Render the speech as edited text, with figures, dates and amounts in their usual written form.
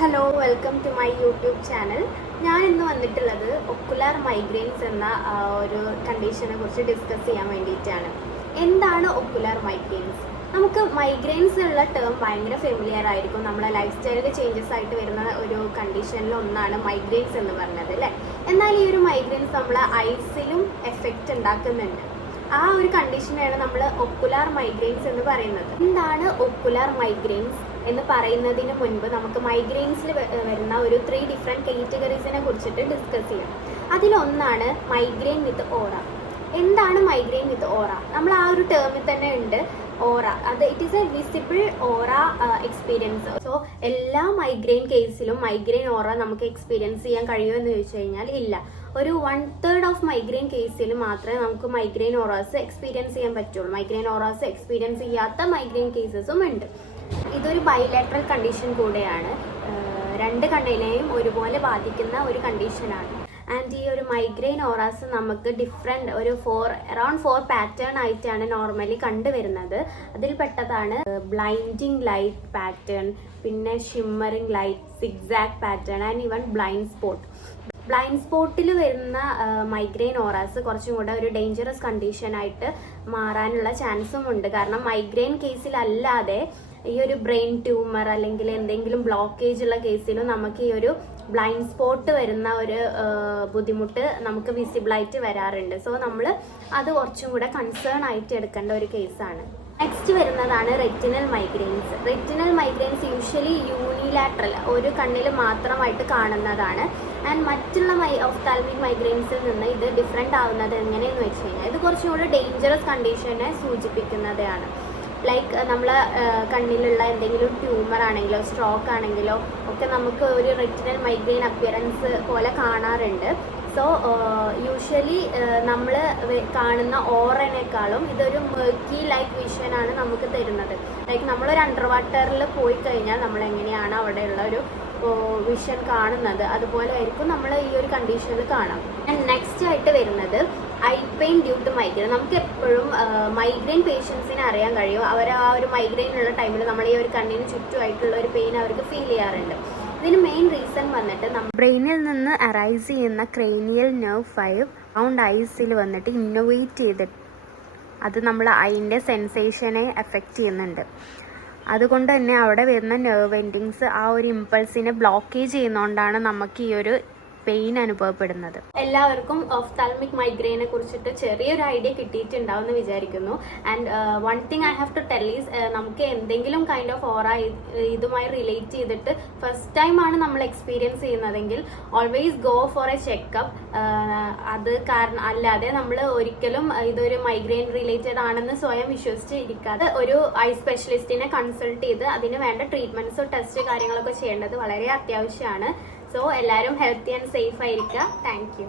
Hello, welcome to my YouTube channel. ഞാൻ ഇന്ന് വന്നിട്ടുള്ളത് ഒക്കുലാർ മൈഗ്രെയിൻസ് എന്ന ഒരു കണ്ടീഷനെ കുറിച്ച് ഡിസ്കസ് ചെയ്യാൻ വേണ്ടിയിട്ടാണ്. എന്താണ് ഒക്കുലാർ മൈഗ്രെയിൻസ്? നമുക്ക് മൈഗ്രെയിൻസ് ഉള്ള ടേം ഭയങ്കര ഫെമിലിയർ ആയിരിക്കും. നമ്മളെ ലൈഫ് സ്റ്റൈലിൽ ചേഞ്ചസ് ആയിട്ട് വരുന്ന ഒരു കണ്ടീഷനിൽ ഒന്നാണ് മൈഗ്രെയിൻസ് എന്ന് പറഞ്ഞത് അല്ലേ. എന്നാൽ ഈ ഒരു മൈഗ്രെയിൻസ് നമ്മളെ ഐസിലും എഫക്റ്റ് ഉണ്ടാക്കുന്നുണ്ട്. ആ ഒരു കണ്ടീഷനാണ് നമ്മൾ ഒക്കുലാർ മൈഗ്രെയിൻസ് എന്ന് പറയുന്നത്. എന്താണ് ഒക്കുലാർ മൈഗ്രെയിൻസ് എന്ന് പറയുന്നതിന് മുൻപ് നമുക്ക് മൈഗ്രെയിൻസിൽ വരുന്ന ഒരു 3 ഡിഫറെൻറ്റ് കാറ്റഗറീസിനെ കുറിച്ചിട്ട് ഡിസ്കസ് ചെയ്യാം. അതിലൊന്നാണ് മൈഗ്രെയിൻ വിത്ത് ഓറ. എന്താണ് മൈഗ്രെയിൻ വിത്ത് ഓറ? നമ്മൾ ആ ഒരു ടേമിൽ തന്നെ ഉണ്ട് ഓറ. അത് it is A visible aura experience. So എല്ലാ മൈഗ്രെയിൻ കേസിലും മൈഗ്രെയിൻ ഓറ നമുക്ക് എക്സ്പീരിയൻസ് ചെയ്യാൻ കഴിയുമോ എന്ന് ചോദിച്ചു കഴിഞ്ഞാൽ ഇല്ല. ഒരു 1/3 ഓഫ് മൈഗ്രെയിൻ കേസിൽ മാത്രമേ നമുക്ക് മൈഗ്രെയിൻ ഓറാസ് എക്സ്പീരിയൻസ് ചെയ്യാൻ പറ്റുള്ളൂ. മൈഗ്രെയിൻ ഓറാസ് എക്സ്പീരിയൻസ് ചെയ്യാത്ത മൈഗ്രെയിൻ കേസസും ഉണ്ട്. ഇതൊരു ബൈലാറ്ററൽ കണ്ടീഷൻ കൂടെയാണ്. രണ്ട് കണ്ണിനെയും ഒരുപോലെ ബാധിക്കുന്ന ഒരു കണ്ടീഷനാണ്. ആൻഡ് ഈ ഒരു മൈഗ്രെയിൻ ഓറാസ് നമുക്ക് ഡിഫറെൻറ്റ് അറൌണ്ട് 4 പാറ്റേൺ ആയിട്ടാണ് നോർമലി കണ്ടുവരുന്നത്. അതിൽ പെട്ടതാണ് ബ്ലൈൻഡിങ് ലൈറ്റ് പാറ്റേൺ, പിന്നെ shimmering light, zigzag pattern and even blind spot. Blind സ്പോട്ടിൽ വരുന്ന മൈഗ്രെയിൻ ഓറാസ് കുറച്ചും കൂടെ ഒരു ഡേഞ്ചറസ് കണ്ടീഷനായിട്ട് മാറാനുള്ള ചാൻസും ഉണ്ട്. കാരണം മൈഗ്രെയിൻ കേസിലല്ലാതെ ഈ ഒരു ബ്രെയിൻ ട്യൂമർ അല്ലെങ്കിൽ എന്തെങ്കിലും ബ്ലോക്കേജ് ഉള്ള കേസിലും നമുക്ക് ഈ ഒരു ബ്ലൈൻഡ് സ്പോട്ട് വരുന്ന ഒരു ബുദ്ധിമുട്ട് നമുക്ക് വിസിബിളായിട്ട് വരാറുണ്ട്. സോ നമ്മൾ അത് കുറച്ചും കൂടെ കൺസേൺ ആയിട്ട് എടുക്കേണ്ട ഒരു കേസാണ്. നെക്സ്റ്റ് വരുന്നതാണ് retinal migraines. Retinal migraines usually unilateral, ഒരു കണ്ണിൽ മാത്രമായിട്ട് കാണുന്നതാണ്. ആൻഡ് മറ്റുള്ള ഒഫ്താൽമിക് മൈഗ്രെയിൻസിൽ നിന്ന് ഇത് ഡിഫറെൻ്റ് ആവുന്നത് എങ്ങനെയെന്ന് വെച്ച് കഴിഞ്ഞാൽ ഇത് കുറച്ചും കൂടെ ഡേഞ്ചറസ് കണ്ടീഷനെ സൂചിപ്പിക്കുന്നതാണ്. ലൈക്ക് നമ്മളെ കണ്ണിലുള്ള എന്തെങ്കിലും ട്യൂമർ ആണെങ്കിലോ സ്ട്രോക്ക് ആണെങ്കിലോ ഒക്കെ നമുക്ക് ഒരു റെറ്റിനൽ മൈഗ്രെയിൻ അപ്പിയറൻസ് പോലെ കാണാറുണ്ട്. സോ യൂഷ്വലി നമ്മൾ കാണുന്ന ഓറനേക്കാളും ഇതൊരു മെർക്കി ലൈക്ക് വിഷനാണ് നമുക്ക് തരുന്നത്. ലൈക്ക് നമ്മളൊരു അണ്ടർ വാട്ടറിൽ പോയി കഴിഞ്ഞാൽ നമ്മൾ എങ്ങനെയാണ് അവിടെയുള്ള ഒരു വിഷൻ കാണുന്നത്, അതുപോലെ ആയിരിക്കും നമ്മൾ ഈ ഒരു കണ്ടീഷനിൽ കാണാം. ആൻഡ് നെക്സ്റ്റ് ആയിട്ട് വരുന്നത് eye pain due to migraine. നമുക്ക് എപ്പോഴും മൈഗ്രെയിൻ പേഷ്യൻസിനെ അറിയാൻ കഴിയും. അവർ ആ ഒരു മൈഗ്രെയിൻ ഉള്ള ടൈമിൽ നമ്മൾ ഈ ഒരു കണ്ണിന് ചുറ്റുമായിട്ടുള്ള ഒരു പെയിൻ അവർക്ക് ഫീൽ ചെയ്യാറുണ്ട്. ഇതിന് മെയിൻ റീസൺ വന്നിട്ട് ബ്രെയിനിൽ നിന്ന് അറൈസ് ചെയ്യുന്ന ക്രേനിയൽ നെർവ് 5 അറൗണ്ട് ഐസിൽ വന്നിട്ട് ഇന്നോവേറ്റ് ചെയ്തിട്ട് അത് നമ്മൾ അതിൻ്റെ സെൻസേഷനെ എഫക്റ്റ് ചെയ്യുന്നുണ്ട്. അതുകൊണ്ട് തന്നെ അവിടെ വരുന്ന നെർവ് എൻഡിങ്സ് ആ ഒരു ഇമ്പൾസിനെ ബ്ലോക്കേജ് ചെയ്യുന്നതുകൊണ്ടാണ് നമുക്ക് ഈ ഒരു പെയിൻ അനുഭവപ്പെടുന്നത്. എല്ലാവർക്കും ഒഫ്താൽമിക് മൈഗ്രെയിനെ കുറിച്ചിട്ട് ചെറിയൊരു ഐഡിയ കിട്ടിയിട്ടുണ്ടാവും എന്ന് വിചാരിക്കുന്നു. And one thing I have to tell is, നമുക്ക് എന്തെങ്കിലും കൈൻഡ് ഓഫ് ഓറ ഇതുമായി റിലേറ്റ് ചെയ്തിട്ട് ഫസ്റ്റ് ടൈം ആണ് നമ്മൾ എക്സ്പീരിയൻസ് ചെയ്യുന്നതെങ്കിൽ always go for A checkup. അത് കാരണം അല്ലാതെ നമ്മൾ ഒരിക്കലും ഇതൊരു മൈഗ്രെയിൻ റിലേറ്റഡ് ആണെന്ന് സ്വയം വിശ്വസിച്ച് ഇരിക്കാതെ ഒരു ഐ സ്പെഷ്യലിസ്റ്റിനെ കൺസൾട്ട് ചെയ്ത് അതിന് വേണ്ട ട്രീറ്റ്മെന്റ്സോ ടെസ്റ്റ് കാര്യങ്ങളൊക്കെ ചെയ്യേണ്ടത് വളരെ അത്യാവശ്യമാണ്. സോ എല്ലാവരും ഹെൽത്തി ആൻഡ് സേഫ് ആയിരിക്കുക. Thank you.